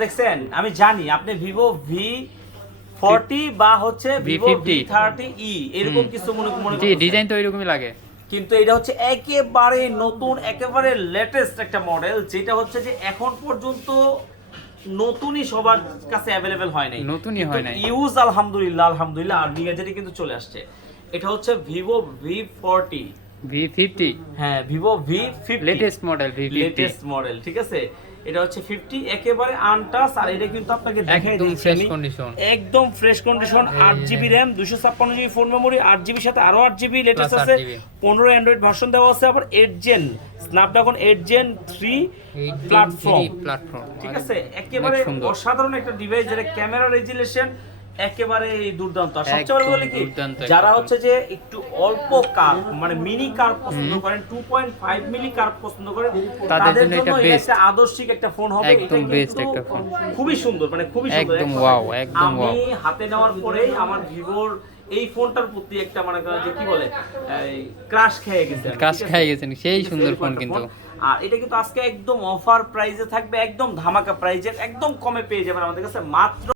দেখছেন আমি জানি আপনি ভিভো V40 বা হচ্ছে ভিভো V30e এরকম কিছু মনে জি করতেছেন। ডিজাইন তো এরকমই লাগে, কিন্তু এটা হচ্ছে একেবারে নতুন একেবারে লেটেস্ট একটা মডেল, যেটা হচ্ছে যে এখন পর্যন্ত নতুনই সবার কাছে অ্যাভেলেবেল হয় নাই, নতুনই হয় নাই। ইউজ আলহামদুলিল্লাহ আলহামদুলিল্লাহ আর নিউ বাজারে কিন্তু চলে আসছে। এটা হচ্ছে ভিভো V40, V50 হ্যাঁ Vivo V50 latest model V50 latest model, ঠিক আছে। এটা হচ্ছে 50 একেবারে আনটাচ, আর এটা কিন্তু আপনাকে দেখাই একদম দিচ্ছি ফ্রেশ আমি কন্ডিশন, একদম fresh condition. 8GB RAM 256GB phone memory, 8GB সাথে আরো 8GB লেটেস্ট Plus আছে, 8GB 15 অ্যান্ড্রয়েড ভার্সন দেওয়া আছে, আবার 8 জেন স্ন্যাপড্রাগন 8 জেন 3 প্ল্যাটফর্ম, ঠিক আছে। একেবারে অসাধারণ একটা ডিভাইস, যেটা ক্যামেরা রেজুলেশন একেবারে দুর্দান্ত। আর সবচেয়ে বড় বলে কি, যারা হচ্ছে যে একটু অল্প কার মানে মিনি কার পছন্দ করেন, 2.5 মিলি কার পছন্দ করেন, তাদের জন্য এটা একটা আদর্শিক একটা ফোন হবে। একদম বেস্ট একটা ফোন, খুবই সুন্দর, মানে খুবই সুন্দর, একদম ওয়াও, একদম ওয়াও। আমি হাতে নেওয়ার পরেই আমার ভিভোর এই ফোনটার প্রতি একটা মানে যে কি বলে ক্রাশ খেয়ে গেছে, ক্রাশ খেয়ে গেছেন, সেই সুন্দর ফোন কিন্তু। আর এটা কিন্তু আজকে একদম অফার প্রাইসে থাকবে, একদম ধামাকা প্রাইসে একদম কমে পেয়ে যাবেন আমাদের কাছে মাত্র